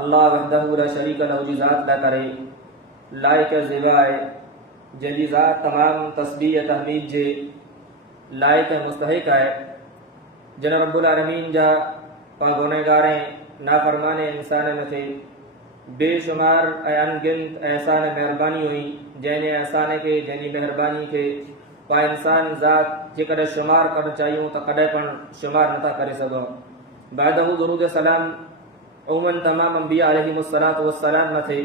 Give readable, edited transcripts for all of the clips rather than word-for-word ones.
अल्लाह वहदहु ला शरीक लहु जी ज़ात ला करे लायक ज़िबाए जंहिंजी ज़ात तमाम तस्बीह तहमीद जे लायक मुस्तहिक है। जन रब्बुल आलमीन जा पा गुनहगारें नाफरमाने इंसान में थे बेशुमार अनगिनत एहसान मेहरबानी हुई जैने एहसान के जैनी मेहरबानी के पा इंसान ज़ात जेकॾहिं शुमार करणु चाहियूं त कॾहिं पण शुमार नथा करे सघूं। बादहू दुरूद सलाम उमन तमाम अंबिया अलैहिमुस्सलातु वस्सलाम मथे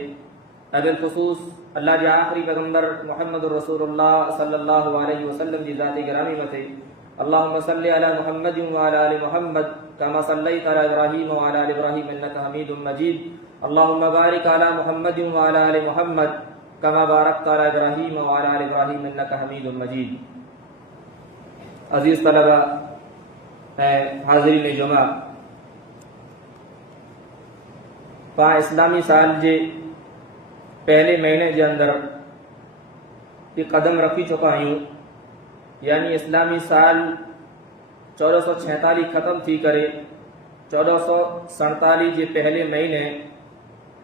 अबिल खुसूस अल्लाह जे आखिरी पैगंबर मुहम्मद रसूलुल्लाह सल्लल्लाहु अलैहि वसल्लम जी ज़ात गिरामी मथे अल्लाहुम्मा सल्लि अला मुहम्मद व अला आलि मुहम्मद कमा सल्लैता अला इब्राहीम व अला आलि इब्राहीम इन्नका हमीदुम मजीद। अल्लाहुम्मा बारिक अला मुहम्मद व अला आलि मुहम्मद कमा बारकता अला इब्राहीम व अला आलि इब्राहीम इन्नका हमीदुम मजीद। अजीज तलबा हाज़रीन जुमा पा इस्लामी साल जे पहले महीने के अंदर ये कदम रखी चुका आयूं, यानी इस्लामी साल 1446 ख़त्म थी करे 1447 जे पहले महीने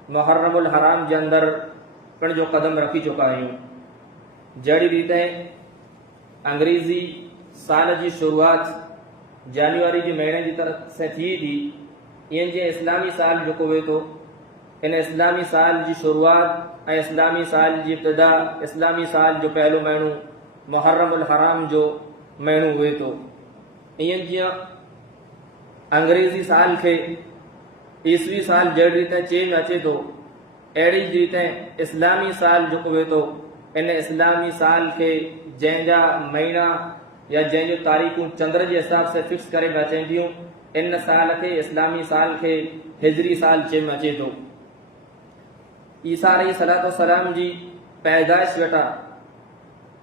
मुहर्रमुल हराम के अंदर पिण जो कदम रखी चुका आयूं। जड़ी रीते अंग्रेजी साल की शुरुआत जनवरी के महीने की तरफ से थी थी इन जे इस्लामी साल जो वे तो इन इस्लामी साल की शुरुआत इस्लामी साल की इब्तिदा इस्लामी साल जो पहलो महीनो मुहर्रमुल हराम जो महीनो हुए तो इन जी अंग्रेजी साल के ईसवी साल जड़ी रीते चेंज अचे तो अड़ी रीते इस्लामी साल जो वे तो इन इस्लामी साल के जैजा महीना या जैजो तारीखूं चंद्र के हिसाब से फिक्स करे अचेंदियूं इन साल के इस्लामी साल के हिजरी साल चेम अचे तो। ईसा अलैहिस्सलाम जी पैदाइश वेटा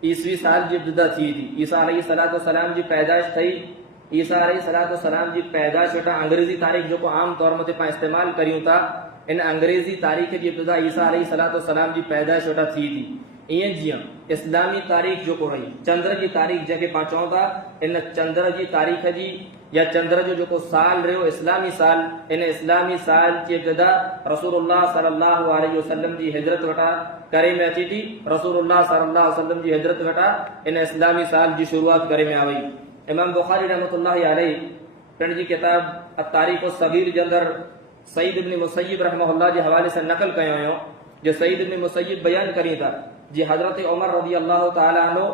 ईसवी साल जी इब्तिदा थी थी। ईसा अलैहिस्सलाम जी पैदाइश थी ईसा अलैहिस्सलाम जी पैदाइश वेटा अंग्रेजी तारीख जो आम तौर मते पा इस्तेमाल करियूं था इन अंग्रेजी तारीख की इब्तिदा ईसा अलैहिस्सलाम जी पैदाइश वेटा थी थी। ईअं जीअं इस्लामी तारीख जो रही चंद्र की तारीख जैसे पा चऊं था इन चंद्र की तारीख जी या चंद्र जो साल रहो इस्लामी साल इन इस्लामी साल की इब्तिदा रसूलुल्लाह सल्लल्लाहु अलैहि वसल्लम की हिजरत वटा करे में अची थी। रसूलुल्लाह सल्लल्लाहु अलैहि वसल्लम की हिजरत वटा इन इस्लामी साल की शुरुआत करे में आई। इमाम बुखारी रहमतुल्लाहि अलैहि पिण जी किताब अत-तारीख़ अस-सगीर के अंदर सईद इब्न मुसय्यिब रहमहुल्लाह के हवाले से नकल कयो हो जो सईद इब्न मुसय्यिब बयान करी था जी हजरत उमर रज़ी अल्लाह तआला अन्हु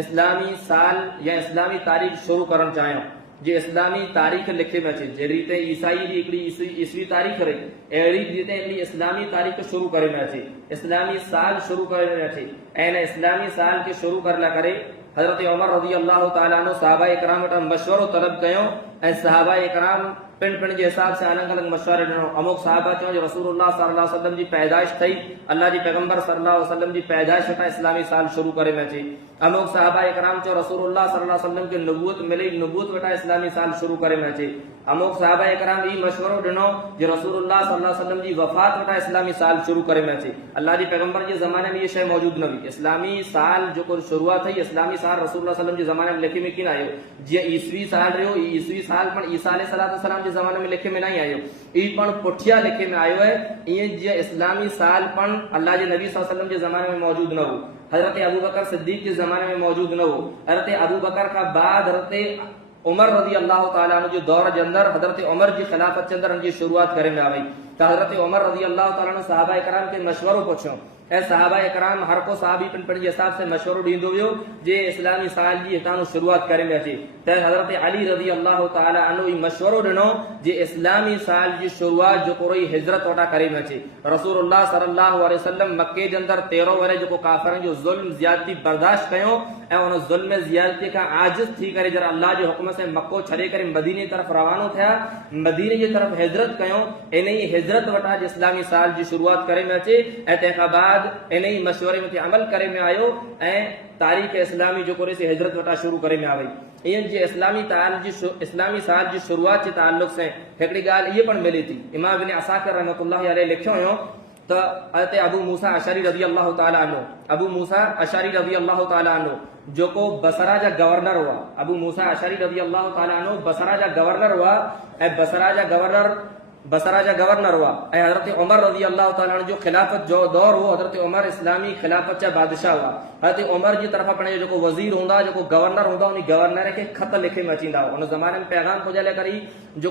इस्लामी साल या इस्लामी तारीख शुरू करण चाहियो जी इस्लामी तारीख लिखे में अचे जे रीते ईसाई जी हिकड़ी ईसवी तारीख रही अड़ी रीते हिकड़ी इस्लामी तारीख शुरू करे में अचे इस्लामी साल शुरू करे में अचे ऐं इस्लामी साल के शुरू करला करे हजरत उमर रज़ी अल्लाह तआला अन्हु सहाबा इकराम वटां मशवरो तलब कयो ऐं सहाबा इकराम पिण पिण के हिसाब से अलग अलग मशवरे ॾिनो। अमुक साहबा चयो जो रसूलुल्लाह सल्लल्लाहु अलैहि वसल्लम जी पैदाइश थई अल्लाह जी पैगंबर सल्लल्लाहु अलैहि वसल्लम जी पैदाइश वटां इस्लामी साल शुरू करे में अचे। अमुक साहबा इकराम चयो रसूलुल्लाह सल्लल्लाहु अलैहि वसल्लम के नबूवत मिली नबूवत वटां इस्लामी साल शुरू करे में अचे। अमुक साहबा इकराम ई मशवरो ॾिनो जो रसूलुल्लाह सल्लल्लाहु अलैहि वसल्लम जी वफ़ात वटां इस्लामी साल शुरू करे में अचे। अल्लाह जी पैगंबर के ज़माने में ये शय मौजूद न हुई। इस्लामी साल जो शुरुआत थई इस्लामी साल रसूलुल्लाह सल्लल्लाहु अलैहि वसल्लम जे ज़माने में लिखे में कीन आयो जी ईसवी साल रहो ईसवी साल पण ईसा अलैहिस्सलाम जे ज़माने में लिखे में नहीं आयो ई पण पुठिया लिखे में आयो है। ये जी इस्लामी साल पण अल्लाह के नबी सल्लल्लाहु अलैहि वसल्लम के ज़माने में मौजूद न हो हजरत अबू बकर सिद्दीक के ज़माने में मौजूद न हो हजरत अबू बकर का बाद हजरत उमर रज़ी अल्लाह तआला अन्हु जो दौर के अंदर हजरत उमर की खिलाफत के अंदर उनकी शुरुआत करे में आई तो हजरत उमर रज़ी अल्लाह तआला अन्हु सहाबा इकराम के मशवरो पुछो ऐं सहाबा इकराम हर को साहबी पिण पिण के हिसाब से मशवरो ॾींदो वियो जे इस्लामी साल जी हितां शुरुआत करे में अचे त हजरत अली रज़ी अल्लाह तआला अन्हु मशवरो ॾिनो जे इस्लामी साल की शुरुआत जो रही हिजरत वटा करे में अचे। रसूलुल्लाह सल्लल्लाहु अलैहि वसल्लम मक्के के अंदर 13 वरे जो काफरन जो जुल्म ज्यादती बर्दाश्त कयो ऐं उन जुल्म ज्यादती का आजिज थी करे जरा अल्लाह के हुक्म से मक्को छड़े करे मदीने की तरफ रवानो थिया मदीने की तरफ हिजरत कयो इन ही हिजरत वटा इस्लामी साल की शुरुआत करे में अचे ऐं तंहिंखां बाद इन ही मशवरे में अमल करे में आयो ऐं तारीख इस्लामी जो करे से हिजरत वटा शुरू करे में आई। इन जे इस्लामी साल की शुरुआत के ताल्लुक से हिकड़ी गाल ये पण मिली थी इमाम इब्न असाकिर रहमतुल्लाहि अलैहि लिखियो हो तो हज़रत अबू मूसा अशरी रज़ी अल्लाह तआला अन्हु अबू मूसा अशरी रज़ी अल्लाह तआला अन्हु जो को बसरा जा गवर्नर हुआ अबू मूसा अशरी रज़ी अल्लाह तआला अन्हु बसरा जा गवर्नर हुआ ऐं बसरा जा गवर्नर बसरा जा गवर्नर हुआ ऐं हज़रत उमर रज़ी अल्लाह ताला अन्हु जो खिलाफत जो दौर हो, हज़रत उमर इस्लामी खिलाफत जा बादशाह हुआ। हज़रत उमर जी तरफ़ा पिण जो वज़ीर हूंदा, जो गवर्नर हूंदा, उन गवर्नर के खत लिखे में अचींदा हुआ। उन ज़माने में पैगाम पहुंचाए करे जो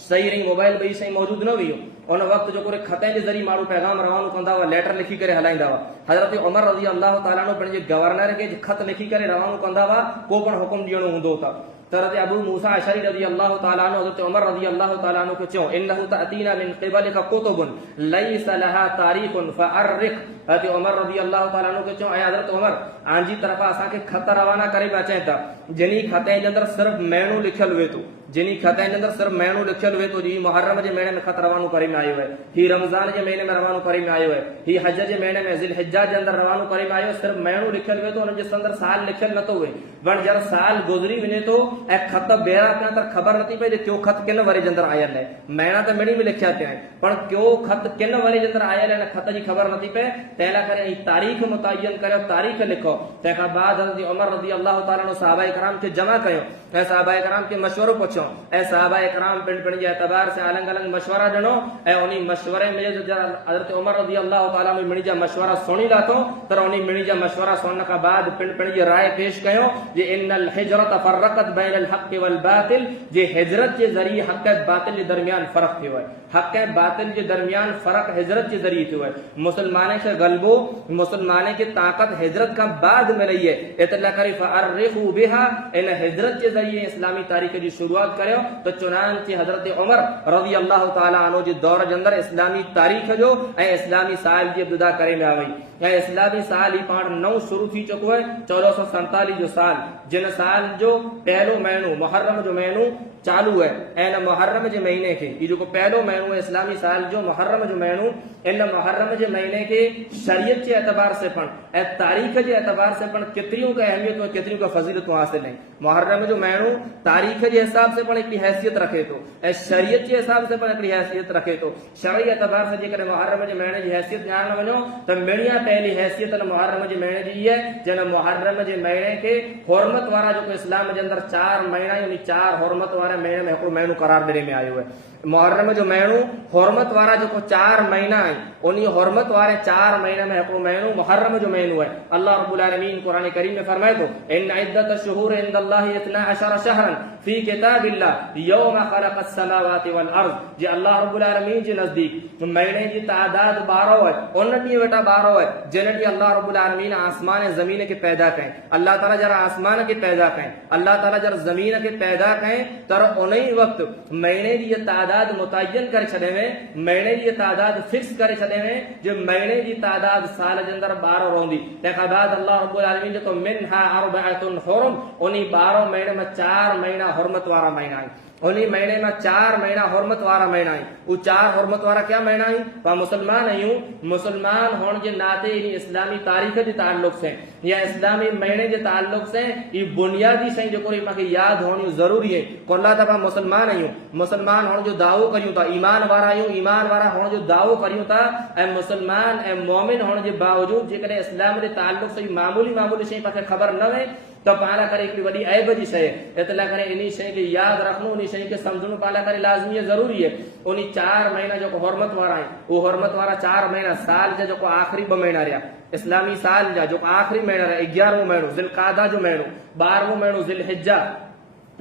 सही रही मोबाइल ॿई शयूं मौजूद न हुई, उन वक़्तु जो खतनि जे ज़रिए माण्हू पैगाम रवानो कंदा हुआ, लेटर लिखी करे हलाईंदा हुआ। हज़रत उमर रज़ी अल्लाह ताला अन्हु पंहिंजे गवर्नर के खत लिखी करे रवानो कंदा हुआ, को पिण हुकुम ॾियणो हूंदो हो। त हज़रत अबू मूसा अशरी रज़ी अल्लाह ताला अन्हु हज़रत उमर रज़ी अल्लाह ताला अन्हु खे चयो, इन्नहु तअतीना मिन क़िबलिका कुतुबुन लैसा लहा तारीख़ुन फअर्रिख। हज़रत उमर रज़ी अल्लाह ताला अन्हु खे चयो, ऐं हज़रत उमर आंजी तरफ़ा असांखे खत रवाना करे पिया अचनि था, जिनी खत जे अंदरि सिर्फ़ महीनो लिखियलु हुए थो, जिनी खत जे अंदरि सिर्फ़ महीनो लिखियलु हुए थो। जी मुहर्रम जे महीने में खत रवानो करे में आयो है, ही रमज़ान जे महीने में रवानो करे में आयो है, ही हज जे महीने में ज़िल हिज्जा जे अंदरि रवानो करे में आयो, सिर्फ़ महीनो लिखियलु हुए थो, हुन जे अंदरि साल लिखियलु नथो हुए। वण जर साल गुज़री वञे थो ऐं खत ॿेड़ा पिया त ख़बर नथी पए त कयो खत किन वरे जे अंदरि आयल आहे। महीना त मिणी में लिखिया पिया आहिनि, पर कयो खत किन वरे जे अंदरि आयल आहे, खत जी ख़बर नथी पए। तंहिं लाइ करे तारीख़ मुतयन करियो, तारीख़ लिखो। तंहिंखां बाद हज़रत उमर रज़ी अल्लाह ताला अन्हु सहाबा किराम खे जमा कयो ऐं सहाबा किराम खे मशवरो पुछियो ऐं सहाबा किराम पिण जे एतबार से अलॻि अलॻि मशवरा ॾिनो ऐं उन मशवरे में हज़रत उमर रज़ी अल्लाह ताला अन्हु मिणी जा मशवरा सुणी लाथो। पर उन मिणी जा मशवरा सुणण खां बाद पिण जी राय पेश कयो जे इन्नल हिजरत फर्रक़त बैनल हक़ वल बातिल, जे हिजरत जे ज़रिए हक़ ऐं बातिल जे दरमियान फ़र्क़ थियो आहे। हक़ ऐं बातिल जे दरमियान फ़र्क़ हिजरत जे ज़रिए थियो आहे। मुसलमान खे ग़लबो, मुसलमान खे ताक़त हिजरत खां बाद मिली है। इतला करे फअर्रिखू बिहा, इन हिजरत जे ज़रिए इस्लामी तारीख़ जी शुरुआत करियो। तो चुनांचे हज़रत उमर रज़ी अल्लाह ताला अन्हु जे दौर जे अंदरि इस्लामी तारीख़ जो ऐं इस्लामी साल जी इब्तिदा करे में आई ऐं इस्लामी साल ही पाण नओं शुरू थी चुको है, 1447 जो साल, जिन साल जो पहलो महीनो मुहर्रम जो महीनो चालू है। ऐं मुहर्रम जे महीने के जो पहलो महीनो है इस्लामी साल जो मुहर्रम जो महीनो, इन मुहर्रम जे महीने के शरीयत के एतबार से पण ऐं तारीख़ जे एतबार से पण केतिरियूं का अहमियत और केतिरियूं का फज़ीलतूं हासिल आहिनि। मुहर्रम जो महीनो तारीख़ जे हिसाब से पण हिकिड़ी हैसियत रखे थो ऐं शरीयत जे हिसाब से पण हिकिड़ी हैसियत रखे थो। शरई एतबार से जेकॾहिं मुहर्रम जे महीने जी हैसियत ॼाणण वञो त मिड़िया पहली हैसियत मुहर्रम जे महीने जी इहा आहे, जिन मुहर्रम जे महीने के हुरमत वारा जो इस्लाम जे अंदरि 4 महीना उन 4 हुरमत वारे महीने में हिकिड़ो महीनो करार ॾिने में आयो है। मुहर्रम जो महीनो हुरमत वारा जो 4 महीना आहिनि, उन हुरमत वारे 4 महीने में हिकिड़ो महीनो मुहर्रम जो महीनो है। अल्लाह रब्बुल आलमीन कुरान करीम में फरमाए थो, इन इद्दत शुहूर इंदल्लाहि 12 शहरन फी किताबिल्लाह यौम खलक़स समावाति वल अर्ज़। जे अल्लाह रब्बुल आलमीन जे नज़दीक महीने जी तादाद 12 है, उन ॾींहुं वेटा 12 है जिन ॾींहुं अल्लाह रब्बुल आलमीन आसमान ऐं ज़मीन खे पैदा कयईं। अल्लाह ताला जरा आसमान खे पैदा कयईं, अल्लाह ताला जरा ज़मीन खे पैदा कयईं, तर उन ई वक़्तु महीने जी तादाद मुतयन करे छॾे में, महीने जी तादाद फिक्स करे छॾे में, जो महीने जी तादाद साल जे अंदरि 12 रहंदी। तंहिंखां बाद अल्लाह रब्बुल आलमीन जेको मिनहा अर्बअतुन हुरुम, उन 12 महीने में 4 महीना हुरमत वारा महीना आहिनि। उन महीने में 4 महीना हुरमत वारा महीना आहिनि। वो 4 हुरमत वारा क्या महीना आहिनि? पाण मुसलमान आहियूं, मुसलमान होने के नाते इन इस्लामी तारीख़ जे ताल्लुक से या इस्लामी महीने जे ताल्लुक से ये बुनियादी शइ जेको मूंखे यादि हुअणियूं ज़रूरी है। कुल्ला त पाण मुसलमान आहियूं, मुसलमान होने जो दावो करियूं था, ईमान वारा आहियूं, ईमान वारा होने जो दावो करियूं था, ऐं मुसलमान ऐं मोमिन होने जे बावजूद जेकॾहिं इस्लाम जे ताल्लुक से मामूली शइ पाण खे ख़बर न वहे तो पाण करे हिकिड़ी वॾी ऐब जी शइ। इतला करे इन शइ खे यादि रखणो, उन शइ खे सम्झणो पाण करे लाज़मी ज़रूरी है। उन 4 महीना जेको हुरमत वारा आहिनि, उहो हुरमत वारा 4 महीना साल जा जेको आख़िरी 2 महीना रहिया इस्लामी साल जा जेको आख़िरी महीना रहिया, 11हों महीनो ज़िलक़ादा जो महीनो, 12हों महीनो ज़िल हिज्जा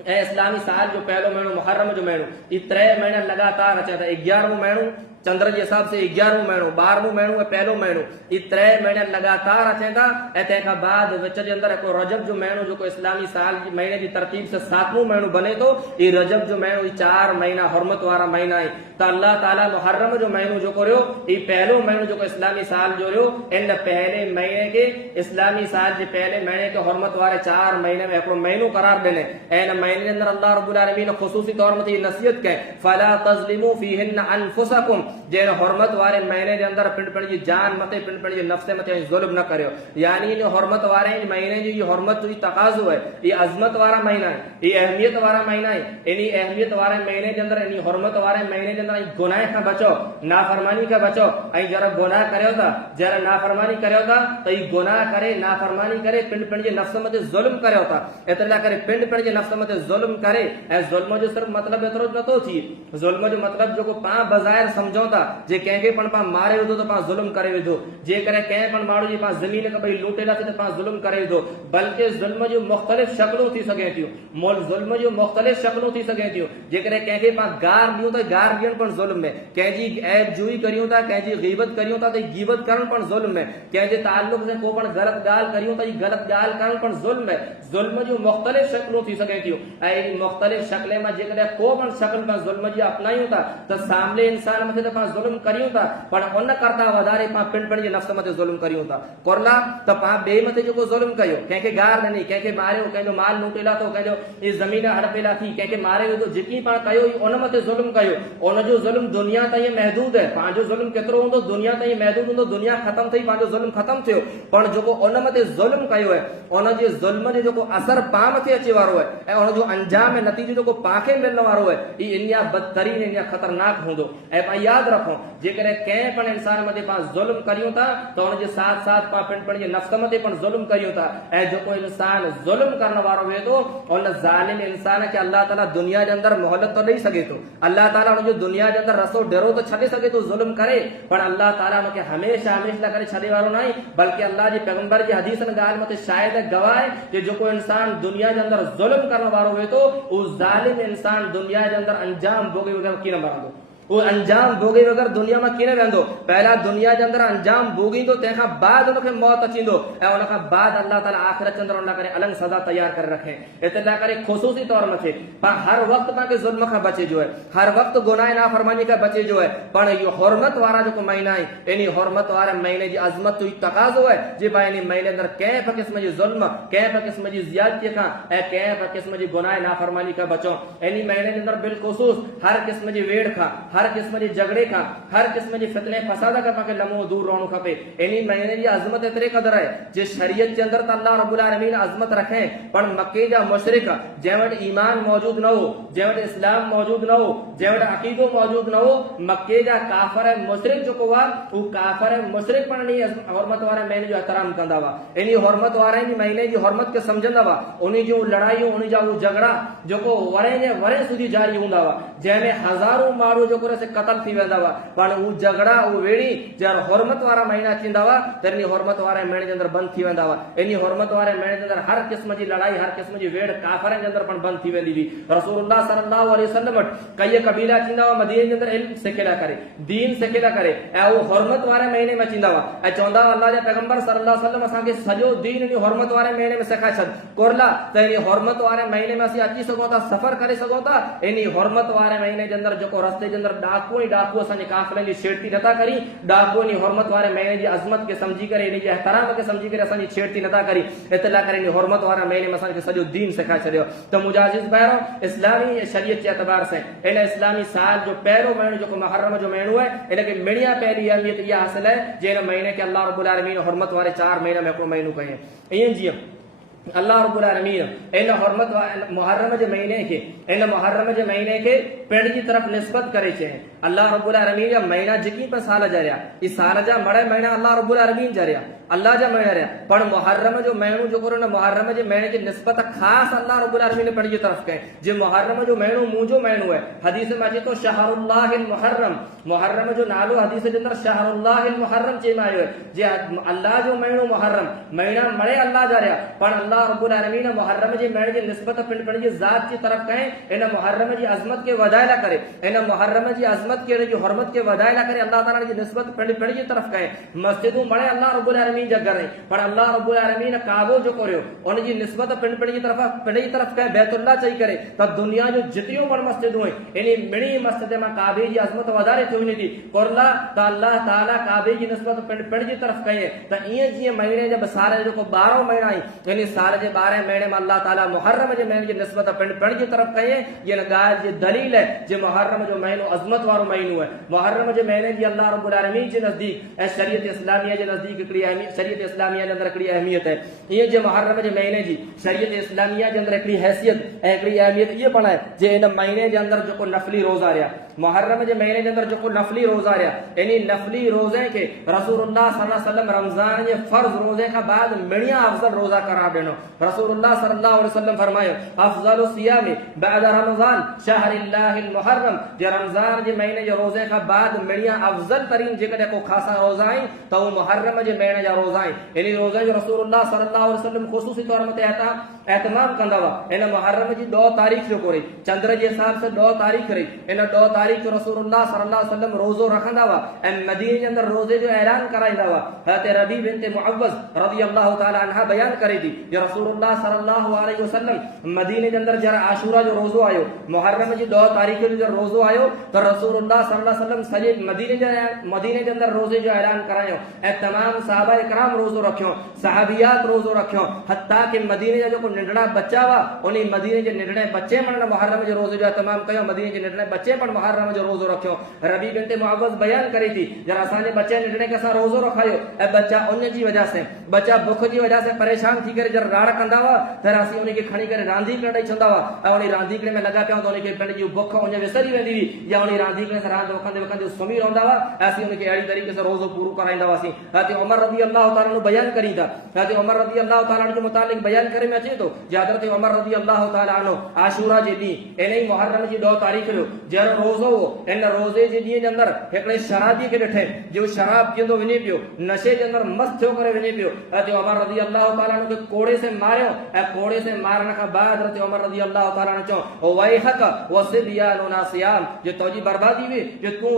ऐं इस्लामी साल जो पहलो महीनो मुहर्रम जो महीनो, ये 3 महीना लगातार अचे था। 11हों महीनो चंद्र के हिसाब से 11हों महीनो, 12हों महीनो ऐं पहलो महीनो, ये 3 महीना लगातार अचे था। ऐं तंहिंखां बाद विच जे अंदरि हिकिड़ो रजब जो महीनो जेको इस्लामी साल जी महीने जी तरतीब से 7वां महीनो बने थो, ये रजब जो महीनो, ये 4 महीना हुरमत वारा महीना आहे। त अल्लाह ताला मुहर्रम जो महीनो जेको रहियो, ये पहलो महीनो जेको इस्लामी साल जो रहियो, इन पहले महीने के इस्लामी साल जे पहले महीने के हुरमत वारे 4 महीने में हिकिड़ो महीनो करार ॾिने। ऐं इन महीने जे अंदरि अल्लाह रब्बुल आलमीन ख़ुसूसी तौर ते नसीहत कई, फला तज़लिमू फीहिन्न अनफुसकुम, जैन हुरमत वारे महीने के अंदर पिंड पिंड जी जान मते पिंड पिंड जी नफ्स मते जुल्म न करियो। यानी इन हुरमत वारे महीने जी हुरमत जो तकाजो है, ये अजमत वारा महीना है, ये अहमियत वारा महीना है। इन अहमियत वारे महीने के अंदर इन हुरमत वारे महीने के अंदर गुनाह का बचो, नाफरमानी का बचो। ऐं जरा गुनाह करियो था, जरा नाफरमानी करियो था तो ये गुनाह करे, नाफरमानी करे, पिंड पिंड जी नफ्स मते जुल्म करियो था। इतना करे पिंड पिंड जी नफ्स मते जुल्म करे। ऐं जुल्म जो सिर्फ मतलब एतरो नथो थी, जुल्म जो मतलब जो पा बज़ाहिर समझो था जे कंहिंखे पण पा मारे विधो तो पा जुल्म करे विधो, जे करे कंहिं पण माण्हू जी पा ज़मीन के भई लूटेला तो पा जुल्म करे विधो। बल्कि जुल्म जो मुख़्तलिफ़ शक्लों थी सघे थियूं, मोल जुल्म जो मुख़्तलिफ़ शक्लों थी सघे थियूं। जे करे कंहिंखे पा गार ॾियूं त गार ॾियण पण जुल्म है, कंहिंजी ऐब जुई करियूं था, कंहिंजी ग़ीबत करियूं था त ग़ीबत करण पण जुल्म है, कंहिंजे ताल्लुक से को पण गलत ॻाल्हि करियूं त गलत ॻाल्हि करण पण जुल्म है। जुल्म जो मुख़्तलिफ़ शक्लों थी सघे थियूं। ऐं मुख़्तलिफ़ शक्लें में जेकॾहिं को पण शक्ल पा जुल्म जी अपनायूं था त सामने इंसान मथे त पा जुल्म करियूं था, पर उन करता वधारे पा पिंड पिंड जे नफ्स मथे जुल्म करियूं था। कोरला त पा ॿिए मथे जेको जुल्म कयो, कंहिंखे गार ॾिनी, कंहिंखे मारियो, कंहिंजो माल लूटेला तो, कंहिंजो ई ज़मीन हड़पेला थी, कंहिंखे मारे विधो, जेकी पा कयो उन मथे जुल्म कयो। उनजो जुल्म दुनिया ताईं महदूद है, पंहिंजो जुल्म केतिरो हूंदो दुनिया ताईं महदूद हूंदो, दुनिया ख़त्म थी पंहिंजो जुल्म ख़त्म थियो। पर जेको उन मथे जुल्म कयो है, उनजे जुल्म जो जेको असर पा मथे अचे वारो है ऐं उनजो अंजाम ऐं नतीजो जेको पाखे मिलण वारो है, ई इन्या बदतरीन इन्या ख़तरनाक हूंदो। ऐं पा यादि रखो, जेकॾहिं कंहिं पण इंसान मथे पा जुल्म करियूं था त उनजे साथ साथ पा पिंड पिंड जे नफ्स मथे पण जुल्म करियूं था। ऐं जेको इंसान जुल्म करण वारो वेहे थो, उन ज़ालिम इंसान खे अल्लाह ताला दुनिया जे अंदर मोहलत तो ॾेई सघे थो। अल्लाह ताला उनजो दुनिया जे अंदर रसो डेरो तो छॾे सघे थो जुल्म करे, पर अल्लाह ताला उनखे हमेशा हमेशा करे छॾे वारो न आहे। बल्कि अल्लाह जे पैगंबर जी हदीसन ॻाल्हि मथे शायद गवाह आहे कि जेको इंसान दुनिया जे अंदर जुल्म करण वारो वेहे थो, उहो ज़ालिम इंसान दुनिया जे अंदर अंजाम भोगे बगैर कीन मरंदो। वो अंजाम भोगे बगैर दुनिया में कीन वेंदो। पहला दुनिया के अंदर अंजाम भोगींदो, तंहिंखां बाद उनखे मौत अचींदो ऐं उनखां बाद अल्लाह ताला आखिरत के अंदर उन करे अलग सज़ा तैयार करे रखे। इतना करे ख़ुसूसी तौर मथे पर हर वक्त पाके जुल्म का बचे जो है, हर वक्त गुनाह नाफरमानी का बचे जो है। पर ये हुरमत वारा जो महीना है, इन हुरमत वारे महीने की अजमत तो तकाजो है जे भाई इन महीने अंदर कंहिं बि क़िस्म जी जुल्म, कंहिं बि क़िस्म जी ज़ियादती खां ऐं कंहिं बि क़िस्म जी गुनाह नाफरमानी का बचो। इन महीने के अंदर बिलखुसूस हर क़िस्म जी वेड़ खां, हर किस्म के झगड़े का, हर किस्म के फितने फसाद का पाके लमो दूर रहणो खपे। इन्हीं महीने की अजमत एतरे कदर है जे शरीयत के अंदर अल्लाह रब्बुल आलमीन अजमत रखे, पर मक्के जा मुशरिक जै वटि ईमान मौजूद न हो, जै वटि इस्लाम मौजूद न हो, जै वटि अकीदो मौजूद न हो, मक्के जा काफर मुशरिक जो हुआ वो काफर मुशरिक पण नी हुरमत वारे महीने जो एहतराम कंदा हुआ। इन्हीं हुरमत वारे महीने की हुरमत के समझंदा हुआ। उन्हीं जो लड़ाइयों, उन्हीं जा वो झगड़ा जो वरे ने वरे सुधी जारी हूंदा हुआ, जंहिंमें हज़ारों माण्हू जो से कतल थी वेंदा हुआ। पर वो झगड़ा वो वेड़ी जर हुरमत वारा महीना थींदा हुआ त इन हुरमत वारे महीने के अंदर बंद थी वेंदा हुआ। इन हुरमत वारे महीने के अंदर हर किस्म की लड़ाई, हर किस्म की वेड़ काफरनि के अंदर पण बंद थी वेंदी हुई। रसूलुल्लाह सल्लल्लाहु अलैहि वसल्लम कई कबीला थींदा हुआ मदीने के अंदर इल्म सिखेला करे, दीन सिखेला करे ऐं वो हुरमत वारे महीने में थींदा हुआ ऐं चवंदा हुआ अल्लाह जे पैगंबर सल्लल्लाहु अलैहि वसल्लम असांखे सॼो दीन इन हुरमत वारे महीने में सिखाए छॾ। कोरला त इन हुरमत वारे महीने में असीं अची सघूं था, सफ़र करे सघूं था। इन हुरमत वारे महीने के अंदर जेको रस्ते के अंदर डाकू ई डाकू असांजे काफ़िले जी छेड़ती नथा करी, डाकू इन हुरमत वारे महीने जी अज़मत के समझी करे, इन जे एहतराम के समझी करे असांजी छेड़ती नथा करी। इतला करे इन हुरमत वारे महीने में असांखे सॼो दीन सिखाए छॾियो। त मुंहिंजा अज़ीज़ भाइरो, इस्लामी शरीयत जे एतबार से इन इस्लामी साल जो पहिरियों महीनो जेको मुहर्रम जो महीनो है, इनखे मिणिया पहली अहमियत इहा हासिल है जे इन महीने के अल्लाह रब्बुल आलमीन हुरमत वारे 4 महीना में हिकिड़ो महीनो कयईं। ईअं जीअं अल्लाह रब्बुल आलमीन इन हुरमत मुहर्रम जे महीने के, इन मुहर्रम जे महीने के पिंड की तरफ निस्बत करे छे। अल्लाह रब्बुल आलमीन जा महीना जेकी पर साल जा रहा, इस साल जा मड़े महीना अल्लाह रब्बुल आलमीन जा रहा, अल्लाह जा महीना रहा। पर मुहर्रम जो महीनो जो करो न, मुहर्रम जे महीने की निस्बत खास अल्लाह रब्बुल आलमीन पिंड की तरफ कहे जे मुहर्रम जो महीनो मुंहिंजो महीनो है। हदीस में अचे तो शहरुल्लाहिल मुहर्रम, मुहर्रम जो नालो हदीस के अंदर शहरुल्लाहिल मुहर्रम चई में आयो है जे अल्लाह जो महीनो मुहर्रम, महीना मड़े अल्लाह जा रहा। पर अल्लाह रब्बुल आलमीन मुहर्रम जे महीने की निस्बत पिंड पिंड की जात की तरफ कहे, इन मुहर्रम की अजमत के वधाइला करे, इन मुहर्रम की अजमत के हुरमत के वधाइला करे अल्लाह ताला की निस्बत पिंड पिंड की तरफ कहे। मस्जिदों मड़े अल्लाह रब्बुल आलमीन जा घर है, पर अल्लाह रब्बुल आलमीन काबो जो करियो उन जी निस्बत पिंड पिंड की तरफ कहे बैतुल्लाह चई करे। त दुनिया जो जितियूं पण मस्जिदूं आहिनि इन मिणी मस्जिद में काबे की अजमत वधारे थी वञे थी। कोरला त अल्लाह ताला काबे की निस्बत पिंड पिंड की तरफ कहे। त ईअं जीअं महीने जे साल जो 12 महीना आहिनि, इन साल जे 12 महीने में अल्लाह ताला मुहर्रम जे महीने की निस्बत पिंड पिंड की तरफ कहे। ये ॻाल्हि जी दलील है जे मुहर्रम जो महीनो अजमत वारो महीनो है। मुहर्रम जे महीने जी अल्लाह रब्बुल आलमीन जे नज़दीक ऐं शरीयत इस्लामिया जे नज़दीक हिकिड़ी अहमियत, शरीयत इस्लामिया जे अंदरि हिकिड़ी अहमियत है। ईअं जे मुहर्रम जे महीने जी शरीयत इस्लामिया जे अंदरि हिकिड़ी हैसियत ऐं हिकिड़ी अहमियत इहा पण आहे जे इन महीने जे अंदरि जेको नफ़ली रोज़ा रहिया, मुहर्रम जे महीने जे अंदरि जेको नफ़ली रोज़ा रहिया, इन नफ़ली रोज़े खे रसूलुल्लाह सल्लल्लाहु अलैहि वसल्लम रमज़ान जे फर्ज़ रोज़े खां बाद मिणिया अफ़ज़ल रोज़ा करार ॾिनो। रसूलुल्लाह सल्लल्लाहु अलैहि वसल्लम फरमायो अफ़ज़लु सियामी बअद रमज़ान शहरिल्लाहिल मुहर्रम, जे रमज़ान जे महीने जे रोज़े खां बाद मिणिया अफ़ज़ल तरीन जेकॾहिं को ख़ासा रोज़ा आहिनि त उहे मुहर्रम जे महीने जा रोज़ा आहिनि। इन रोज़े जो रसूलुल्लाह सल्लल्लाहु अलैहि वसल्लम ख़ुसूसी तौर ते एहतमाम कंदा हुआ। इन मुहर्रम जी 2 तारीख़ जो कोरे चंद्र जे हिसाब से 2 तारीख़ रही, इन 2 तारीख़ जो रसूलुल्लाह सल्लल्लाहु अलैहि वसल्लम रोज़ो रखंदा हुआ ऐं मदीने जे अंदरि रोज़े जो ऐलान कराईंदा हुआ। हज़रत रबी बिन्त मुअव्वज़ रज़ियल्लाहु ताला अन्हा बयान करे थी जो रसूलुल्लाह सल्लल्लाहु अलैहि वसल्लम मदीने जे अंदरि जरा आशूरा जो रोज़ो आयो, मुहर्रम जी 2 तारीख़ जो रोज़ो आयो त रसूलुल्लाह सल्लल्लाहु अलैहि वसल्लम सॼे मदीने जे अंदरि रोज़े जो ऐलान करायो ऐं तमाम सहाबा इकराम रोज़ो रखियो, सहाबियात रोज़ो रखियो, हत्ता कि मदीने जा जेको नंढड़ा बच्चा हुआ उन मदीने जे नंढड़े बच्चे पण मुहर्रम जे रोज़े जो एहतमाम कयो, मदीने जे नंढड़े बच्चे पण मुहर्रम जो रोज़ो रखियो। रबी बिन्त मुअव्वज़ बयान करे थी जरा असांजे बच्चे नंढड़े खे असां रोज़ो रखायो ऐं बच्चा उन जी वजह से, बच्चा बुख जी वजह से परेशान थी करे जरा राड़ कंदा हुआ त असीं उनखे खणी करे रांदीकड़ ॾेई छॾंदा हुआ ऐं उन रांदीकड़े में लॻा पिया त उनखे पंहिंजी बुख उन विसरी वेंदी हुई या उन रांदीकड़े सां रांदि वखंदे वखंदे सुम्ही रहंदा हुआ ऐं असीं उनखे अहिड़ी तरीक़े सां रोज़ो पूरो कराईंदा हुआसीं। हज़रत उमर रज़ी अल्लाह ताला अन्हु बयान करी था, हज़रत उमर रज़ी अल्लाह ताला अन्हु जे मुतालिक़ बयान करे में अचे थो जे हज़रत उमर रज़ी अल्लाह ताला अन्हु आशूरा जे ॾींहुं इन ई मुहर्रम जी 2 तारीख़ जो जहिड़ो रोज़ो हो, इन रोज़े जे ॾींहं जे अंदरि हिकिड़े शराबी खे ॾिठे जो शराब पीअंदो वञे पियो, नशे जे अंदरि मस्तु थियो करे वञे पियो। हज़रत उमर रज़ी अल्लाह ताला अन्हु खे कोड़े से मारियो ऐं कोड़े से मारण खां बाद हज़रत उमर रज़ी अल्लाह ताला अन्हु चयो वैहक वसिब्यानुना सियाम, जे तुंहिंजी बर्बादी हुई जो तूं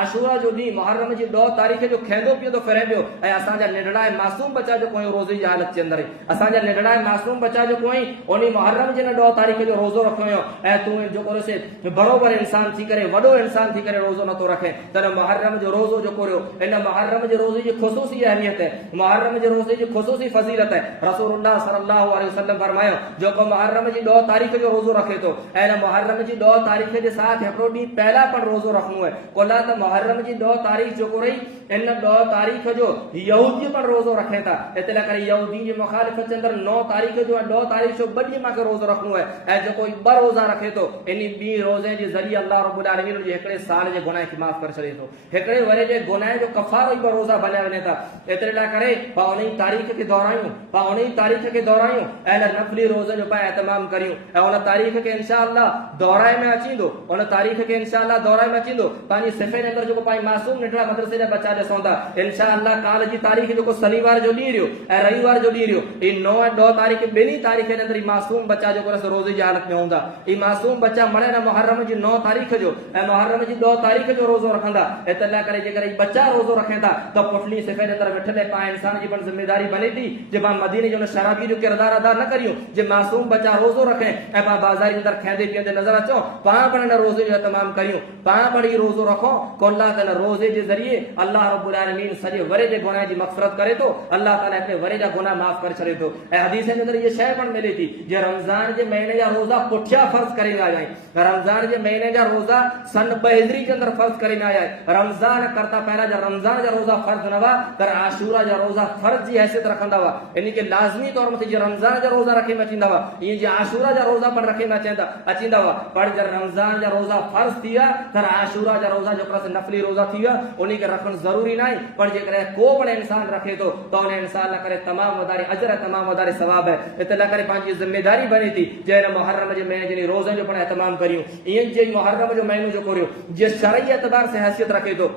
आशूरा जो ॾींहुं मुहर्रम जी 2 तारीख़ जो खेंदो पीअंदो फिरे पियो ऐं असांजा नंढड़ा ऐं मासूम बच्चा जो कोई रोज़े जी हालत जे अंदरि, असांजा नंढड़ा ऐं मासूम बच्चा जो कोई उन मुहर्रम जे 2 तारीख़ जो रोज़ो रखियो हुयो ऐं तूं जेको से बरोबर इंसान थी करे वॾो इंसान थी करे रोज़ो नथो रखे त मुहर्रम जो रोज़ो जेको रहियो इन मुहर्रम जे रोज़े जी ख़ुसूसी अहमियत है, मुहर्रम जे रोज़े जी ख़ुसूसी फज़ीलत है। रसूलुल्लाह सल्लल्लाहु अलैहि वसल्लम फरमायो जेको मुहर्रम जी 2 तारीख़ जो रोज़ो रखे थो ऐं मुहर्रम जी 2 तारीख़ जे साथ हिकिड़ो ॾींहुं पहिला पण रोज़ो रखणो आहे, कोला त मुहर्रम जी 2 तारीख़ जेको रही इन 2 तारीख़ जो यहूदी पण रोज़ो रखे था, इते करे यहूदी जे मुखालिफ़त जे अंदरि 9 तारीख़ जो ऐं 2 तारीख़ जो 2 ॾींहं मूंखे रोज़ो रखणो आहे ऐं जेको 2 रोज़ा रखे थो इन 2 रोज़े जे ज़रिए अल्लाह रब्बुल आलमीन जे हिकिड़े साल जे गुनाह खे माफ़ करे छॾे थो, हिकिड़े वरे जे गुनाह जो कफ़ारो ई 2 रोज़ा बणिया वञे था। एतिरे लाइ करे पाण उन तारीख़ खे दोहरायूं, पाण उन तारीख़ खे दोहरायूं ऐं नफ़ली रोज़े जो पाण एहतमाम करियूं ऐं उन तारीख़ खे इंशाअल्लाह दोहराए में अचींदो, उन तारीख़ खे इंशाअल्लाह दोहराए में अचींदो। पंहिंजी सिफ़े जे अंदरि जेको पाण मासूम नंढड़ा मदरसे जा बच्चा ॾिसूं था इंशाअल्लाह काल जी तारीख़ जेको शनिवार जो ॾींहुं रहियो ऐं रविवार जो ॾींहुं रहियो ई 9 ऐं 2 तारीख़ ॿिन्ही तारीख़ जे अंदरि मासूम बच्चा जेको रोज़े जी हालत में हूंदा, ई मासूम बच्चा मरे न मुहर्रम जी 9 तारीख़ जो ऐं मुहर्रम जी 2 तारीख़ जो रोज़ो रखंदा। इते लाइ करे जेकर बच्चा रोज़ो रखे था त पुठली सिफ़े जे अंदरि वेठल पाण इंसान जी पण ज़िम्मेदारी बने थी जे पाण मदीने जो शराबी जो किरदार अदा न करियूं, जे मासूम बच्चा रोज़ो रखे ऐं पाण बाज़ार जे अंदरि खेंदे पीअंदे नज़र अचो, पाण पण इन रोज़े जो एहतमाम करियूं, पाण पण ई रोज़ो रखो, कोला त रोज़े जे ज़रिए अल्लाह रब्बुल आलमीन सॼे वरे जे गुनाह जी मग़फ़िरत करे थो, अल्लाह ताला हिते वरे जा गुनाह माफ़ करे छॾे थो। ऐं हदीस जे अंदरि इहा शइ पण मिले थी जे रमज़ान जे महीने जा रोज़ा पुठियां फ़र्ज़ करे विया आहिनि, रमज़ान जे महीने जा रोज़ा सन 2 हिजरी जे अंदरि फ़र्ज़ करे विया आहिनि, रमज़ान करता पहिरियां जा रमज़ान जा रोज़ा फ़र्ज़ न हुआ पर आशूरा जा रोज़ा फ़र्ज़ जी हैसियत रखंदा हुआ, इन खे लाज़मी तौर ते जीअं रमज़ान जा रोज़ा रखे में अचींदा हुआ ईअं जीअं आशूरा जा रोज़ा पण रखे में अचींदा हुआ, पर जब रमज़ान जा रोज़ा फ़र्ज़ थी विया त आशूरा जा रोज़ा जेको नफ़ली रोज़ा थी विया उन खे रखणु ज़रूरी न आहे, पर जेकॾहिं को पण इंसान रखे थो त उन इंसान लाइ करे तमामु वधारे अजर तमामु वधारे सवाब आहे। इते लाइ करे पंहिंजी ज़िम्मेदारी बने थी जे हिन मुहर्रम जे महीने जे रोज़नि जो पण एहतमाम करियूं, ईअं जे मुहर्रम जो महीनो जेको रहियो जे शरई एतबार से हैसियत रखे थो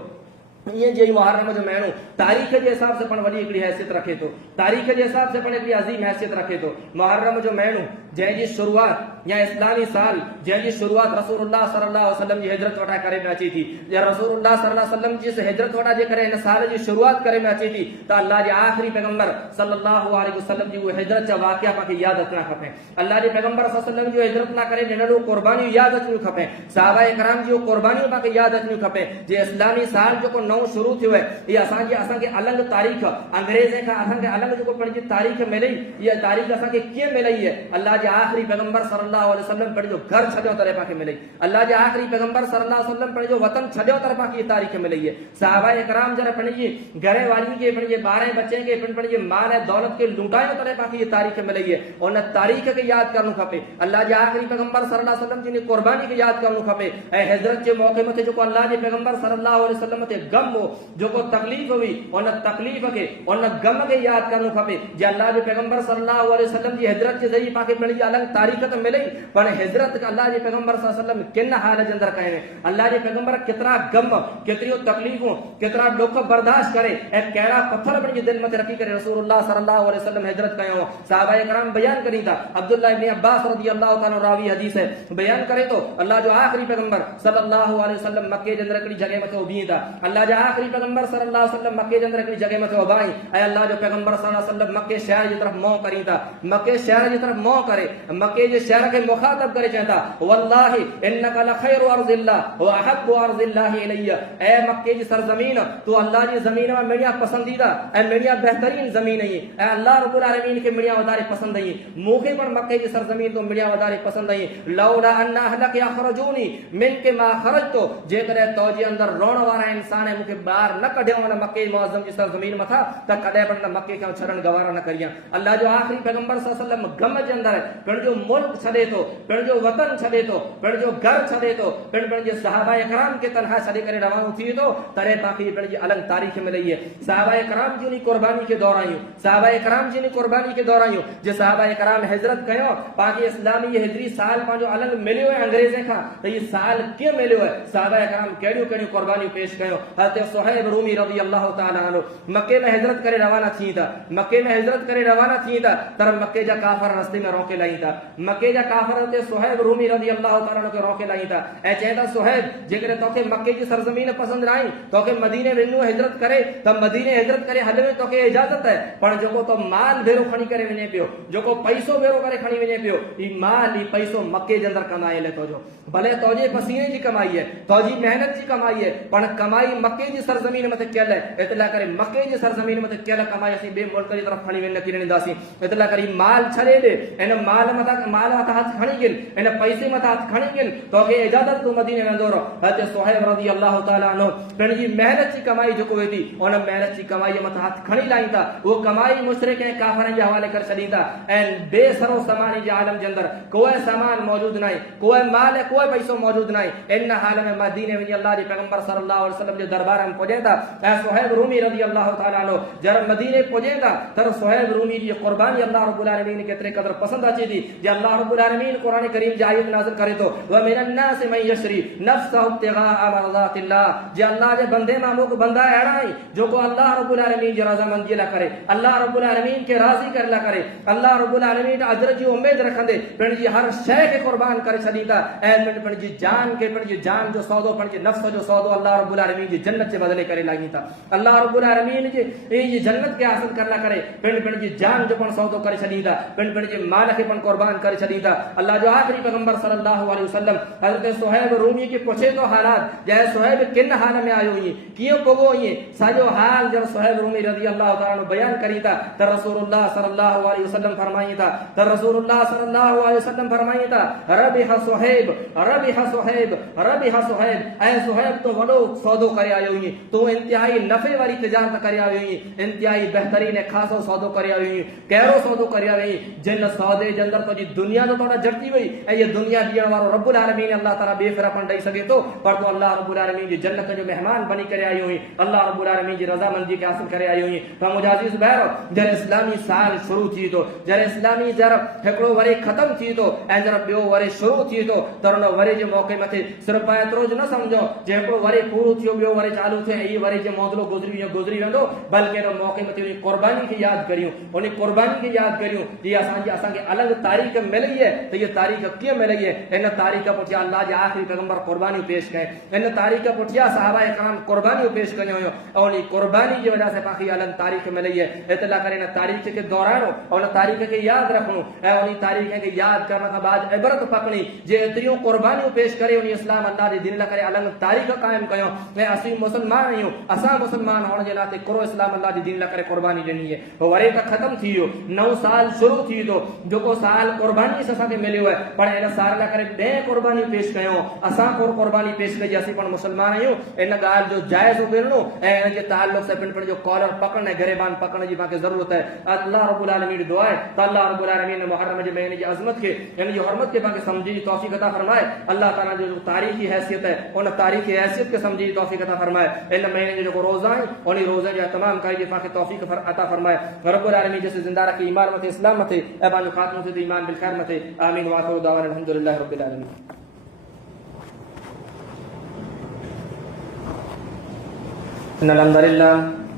ईअं जे मुहर्रम जो महीनो तारीख़ जे हिसाब से पण वॾी हिकिड़ी हैसियत रखे थो, तारीख़ जे हिसाब से पण हिकिड़ी अज़ीम हैसियत रखे थो। मुहर्रम जो महीनो जंहिंजी शुरूआत या इस्लामी साल जंहिंजी शुरूआत रसूलुल्लाह सल्लल्लाहु अलैहि वसल्लम जी हिजरत वटा करे में अचे थी, या रसूलुल्लाह सल्लल्लाहु अलैहि वसल्लम जी हिजरत वटा जे करे हिन साल जी शुरूआत करे में अचे थी त अल्लाह जे आख़िरी पैगंबर सल्लल्लाहु अलैहि वसल्लम जी उहे हिजरत जा वाक़िया पाण यादि अचणा खपे, अल्लाह जे पैगंबर सल्लल्लाहु अलैहि वसल्लम जो हिजरत ना करे ॾिनल क़ुर्बानियूं यादि अचणियूं खपे, सहाबा इकराम जी क़ुर्बानियूं पाण यादि अचणियूं खपे जे इस्लामी साल जेको नओं शुरू थियो है ये असांखे अलॻि तारीख़ अंग्रेज़ खां असांखे अलॻि जेको पंहिंजी तारीख़ मिली इहा तारीख़ असांखे कीअं मिली है अल्लाह जे आख़िरी पैगंबर सल्लल्लाहु अलैहि वसल्लम पंहिंजो घर छॾियो तॾहिं पाण खे मिली अल्लाह जे आख़िरी पैगंबर सल्लल्लाहु अलैहि वसल्लम पंहिंजो वतन छॾियो तॾहिं पाण खे इहा तारीख़ मिली है सहाबाए इकराम जरा पंहिंजी घर वारी खे पंहिंजे ॿार बच्चे खे पंहिंजे माल ऐं दौलत खे लुटायो तॾहिं पाण खे इहा तारीख़ मिली है उन तारीख़ खे यादि करणु खपे अल्लाह जे आख़िरी पैगंबर सल्लल्लाहु अलैहि वसल्लम जी क़ुर्बानी खे यादि करणु खपे ऐं हिजरत जे मौक़े मथे जेको अल्लाह जे पैगंबर सल्लल्लाहु अलैहि वसल्लम मथे गम हो जेको तकलीफ़ हुई उन तकलीफ़ खे उन गम खे यादि करणु खपे जे अल्लाह जे पैगंबर सल्लल्लाहु अलैहि वसल्लम जी हिजरत जे ज़रिए पाण खे पंहिंजी अलॻि तारीख़ त मिली पर हिजरत अल्लाह जे पैगंबर सल्लल्लाहु अलैहि वसल्लम किन हाल जे अंदरि कयो अल्लाह जे पैगंबर केतिरा गम केतिरियूं तकलीफ़ूं केतिरा ॾुख बर्दाश्त करे ऐं कहिड़ा पत्थर पंहिंजी दिलि मथे रखी करे रसूलुल्लाह सल्लल्लाहु अलैहि वसल्लम हिजरत कयो सहाबाए किराम बयान करी था अब्दुल्लाह इब्न अब्बास रज़ियल्लाहु ताला रावी हदीस है बयान करे तो अल्लाह जो आखिरी पैगंबर सल्लल्लाहु अलैहि वसल्लम मक्के जे अंदरि हिकिड़ी जॻह मथे उभी था अल्लाह जो आखिरी पैगंबर सल्लल्लाहु अलैहि वसल्लम मक्के जे अंदरि हिकिड़ी जॻह मथे उभाई ऐं अल्लाह जो पैगंबर सल्लल्लाहु अलैहि वसल्लम मक्के शहर जी तरफ़ मोह करी था मक्के शहर जी तरफ़ मोह करे मक्के जे शहर खे मुखातब करे चवनि था वल्लाहि इन्नका लखैरु अर्ज़िल्लाह व अहब्बु अर्ज़िल्लाहि इलैया ऐ मक्के जी सरज़मीन तू अल्लाह जी ज़मीन में मिड़िया पसंदीदा ऐं मिड़िया बहितरीन ज़मीन आई ऐं अल्लाह रब्बुल आलमीन खे मिड़िया वधारे पसंदि आई मूंखे पण मक्के जी सरज़मीन तो मिड़िया वधारे पसंदि आई लौला अन अहलक यखरजूनी मिनके मा खरजतो जेकॾहिं तौजे अंदरि रहण वारा इंसान मूंखे ॿाहिरि न कढियो हुन मक्के मुअज़्ज़म जी सरज़मीन मथां त कॾहिं पण मक्के खे छॾण गवारा न करियां अल्लाह जो आखिरी पैगंबर सल्लल्लाहु अलैहि वसल्लम गम जे अंदरि पंहिंजो मुल्क छॾे थो पंहिंजो वतन छॾे थो पंहिंजो घर छॾे थो पंहिंजे सहाबाए किराम खे तनहा छॾे करे रवानो थी थो तॾहिं पाण पंहिंजी अलॻि तारीख़ मिली है सहाबाए किराम जी उन क़ुर्बानी खे दोहरायूं सहाबाए किराम जी उन क़ुर्बानी खे दोहरायूं जे सहाबाए किराम हिजरत कयो पाण इस्लामी हिजरी साल पंहिंजो अलॻि मिलियो है अंग्रेज़ खां त इहो साल कीअं मिलियो है सहाबाए किराम कहिड़ियूं कहिड़ियूं क़ुर्बानियूं पेश कयो हज़रत सुहैब रूमी रज़ियल्लाहु ताला अन्हु मक्के में हिजरत करे रवाना थी था मक्के में हिजरत करे रवाना थी था तर मक्के जा काफ़र रस्ते में रोके लाइन था मक्के जा काफ़र ते सुहैब रूमी रज़ियल्लाहु ताला अन्हु खे रोके लाइन था ऐं चवनि था सुहैब जेकॾहिं तोखे मक्के जी सरज़मीन पसंदि न आई तोखे मदीने वञो हिजरत करे त मदीने हिजरत करे हल में तोखे इजाज़त है पर जेको तो माल भेरो खणी करे वञे पियो जेको पैसो भेरो करे खणी वञे पियो ई माल ई पैसो मक्के जे अंदरि कमायल है तोजो भले तोजे पसीने जी कमाई है तोजी मेहनत जी कमाई है पर कमाई मक्के जी सरज़मीन मथे कयल है इतला करे मक्के जी सरज़मीन मथे कयल कमाई असीं ॿिए मुल्क जी तरफ़ खणी न किरंदासीं इतला करे माल छॾे ॾे इन माल मथां हथ खणी गिन इन पैसे मथां हथ खणी गिन तोखे इजाज़त तूं मदीने वेंदो रहो हज़रत सुहैब रज़ियल्लाहु ताला अन्हु पंहिंजी मेहनत जी कमाई जेको वेंदी उन मेहनत जी कमाई मथां हथ खणी लाइन था उहो कमाई मुशरिक ऐं काफ़रनि जे हवाले करे छॾींदा ऐं बेसरो सामान जे आलम जे अंदरि कोई सामान मौजूदु न आहे कोई माल कोई पैसो मौजूदु न आहे इन हाल में मदीने वञी अल्लाह जे पैगंबर सल्लल्लाहु अलैहि वसल्लम जे दरबार में पहुचे था ऐं सुहैब रूमी रज़ियल्लाहु ताला अन्हु जब मदीने पहुचे था तर सुहैब रूमी जी क़ुर्बानी अल्लाह रब्बुल आलमीन केतिरे क़दर पसंदि अचे थी जे अल्लाह रब्बुल आलमीन क़ुरान करीम जी आयत नाज़िल करे थो व मिनन नास मन यशरी नफ्सहु इब्तिगाअ मरज़ातिल्लाह जे अल्लाह जे बंदे मां को बंदा अहिड़ा आहिनि जेको अल्लाह रब्बुल आलमीन जी रज़ामंदी लाइ करे अल्लाह रब्बुल आलमीन खे राज़ी करे लाइ करे अल्लाह रब्बुल आलमीन अजर जी उम्मीद रखंदे पंहिंजी हर शइ खे क़ुर्बान करे छॾींदा ऐं पंहिंजी जान खे पंहिंजी जान जो सौदो पंहिंजे नफ्स जो सौदो अल्लाह रब्बुल आलमीन जी जन्नत जे बदिले करे लाॻी था अल्लाह रब्बुल आलमीन जी जन्नत खे हासिल करण लाइ करे पंहिंजी जान जो पण सौदो करे छॾींदा पंहिंजे माल खे पण क़ुर्बान करे छॾींदा अल्लाह जो आख़िरी पैगंबर सल्लल्लाहु अलैहि वसल्लम हज़रत सुहैब रूमी खे पुछे थो हालात जंहिं सुहैब किन हाल में आयो ईअं कीअं पोगो ईअं सॼो हाल जब सुहैब रूमी रज़ियल्लाहु ताला अन्हु बयान करी था त रसूलुल्लाह सल्लल्लाहु अलैहि वसल्लम फरमाई था त रसूलुल्लाह सल्लल्लाहु अलैहि वसल्लम फरमाई था रबिह सुहैब रबिह सुहैब रबिह सुहैब ऐं सुहैब तो वॾो सौदो करे आयो ईअं तूं इंतिहाई नफ़े वारी तिजारत करे आयो ईअं इंतिहाई बहितरीन ऐं ख़ासो सौदो करे आयो ईअं कहिड़ो सौदो करे आयो ईअं जिन सौदे जे अंदरि तुंहिंजी दुनिया तो तोड़ा जड़ती वई ऐं इहा दुनिया ॾियण वारो रब्बुल आलमीन अल्लाह ताला बेफ़िरा पण ॾेई सघे थो पर तूं अल्लाह रब्बुल आलमीन जी जन्नत जो मेहमान बनी करे आयो आहीं अल्लाह रब्बुल आलमीन जी रज़ामंदी खे हासिल करे आयो आहीं त मुंहिंजा अज़ीज़ भाइरो जॾहिं इस्लामी साल शुरू थी थो जॾहिं इस्लामी जर हिकिड़ो वरी ख़तमु थी थो ऐं जर ॿियो वरी शुरू थी थो त उन वरी जे मौक़े मथे सिर्फ़ु एतिरो न सम्झो जे हिकिड़ो वरी पूरो थियो ॿियो वरी चालू थियो ऐं वरी जे मौदलो गुज़री वेंदो बल्कि हिन मौक़े मथे उन क़ुर्बानी खे यादि करियूं उन क़ुर्बानी खे यादि करियूं हीअ असांखे अलॻि तारीख़ मिली है त इहा तारीख़ कीअं मिली है इन तारीख़ पुठियां अल्लाह जे आख़िरी पैगंबर क़ुर्बानियूं पेश कयूं इन तारीख़ पुठियां सहाबाए किराम क़ुर्बानियूं पेश कयूं हुयूं ऐं उन क़ुर्बानी जी वजह सां पाण अलॻि तारीख़ मिली है इतला करे इन तारीख़ खे दोहराइणो ऐं उन तारीख़ खे यादि रखणो ऐं उन तारीख़ खे यादि करण खां बाद इबरत पकड़ी जे एतिरियूं क़ुर्बानियूं पेश करे उन इस्लाम अल्लाह जे दीन लाइ करे अलॻि तारीख़ क़ाइमु कयूं ऐं असीं मुसलमान आहियूं असां मुसलमान हुअण जे नाते कुरो इस्लाम अल्लाह जे दीन लाइ करे क़ुर्बानी ॾिनी आहे हो वरी त ख़तम थी वियो नओं साल शुरू थी वियो जेको साल क़ुर्बानी सां असांखे मिलियो आहे पर हिन साल लाइ करे 10 क़ुर्बानी पेश कयूं असां को क़ुर्बानी पेश कई असीं पण मुसलमान आहियूं इन ॻाल्हि जो जाइज़ो गिरणो ऐं इन जे ताल्लुक़ सां पिण जो कॉलर पकड़ण ऐं गिरेबान पकड़ण जी पाण ज़रूरत है अल्लाह रब्बुल आलमीन दुआ है त अल्लाह रब्बुल आलमीन मुहर्रम जे महीने जी अज़मत के इन जी हुर्मत के पाण समझी जी तौफीक अता फरमाए अल्लाह ताला जो तारीखी हैसियत है उन तारीखी हैसियत के समझी तौफीक अता फरमाए इन महीने जो रोज़ा है उन रोज़े जो तमाम कई जी पाण तौफीक अता फरमाए रब्बुल आलमीन जैसे जिंदा रखी ईमान मथे इस्लाम मथे ऐं पंहिंजो ख़ात्मो थिए ईमान बिल खैर मथे आमीन व आखिरु दावाना अल्हम्दुलिल्लाहि रब्बिल आलमीन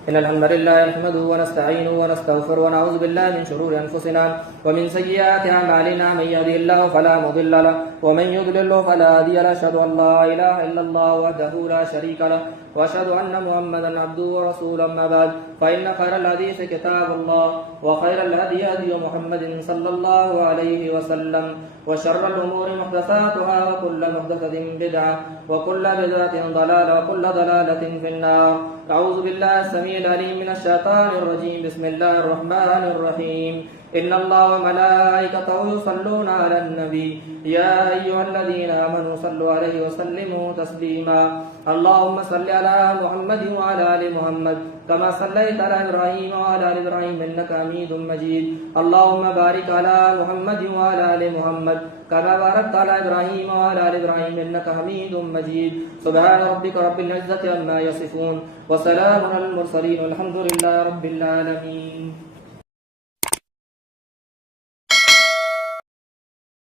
إن الحمد لله نحمده ونستعينه ونستغفره ونعوذ بالله من شرور أنفسنا ومن سيئات أعمالنا من يهده الله فلا مضل له ومن يضلل فلا هادي له أشهد أن لا إله إلا الله وحده لا شريك له وأشهد أن محمدا عبده ورسوله أما بعد فإن خير الحديث كتاب الله وخير الهدي هدي محمد صلى الله عليه وسلم وشر الأمور محدثاتها وكل محدثة بدعة وكل بدعة ضلالة وكل ضلالة في النار أعوذ بالله السميع العليم من الشيطان الرجيم بسم الله الرحمن الرحيم إن الله وملائكته يصلون على النبي يا أيها الذين آمنوا صلوا عليه وسلموا تسليما اللهم صل على محمد وعلى آل محمد كما صليت على إبراهيم وعلى آل إبراهيم إنك حميد مجيد اللهم بارك على محمد وعلى آل محمد كما باركت على إبراهيم وعلى آل إبراهيم إنك حميد مجيد سبحان ربك رب العزة عما يصفون وسلام على المرسلين والحمد لله رب العالمين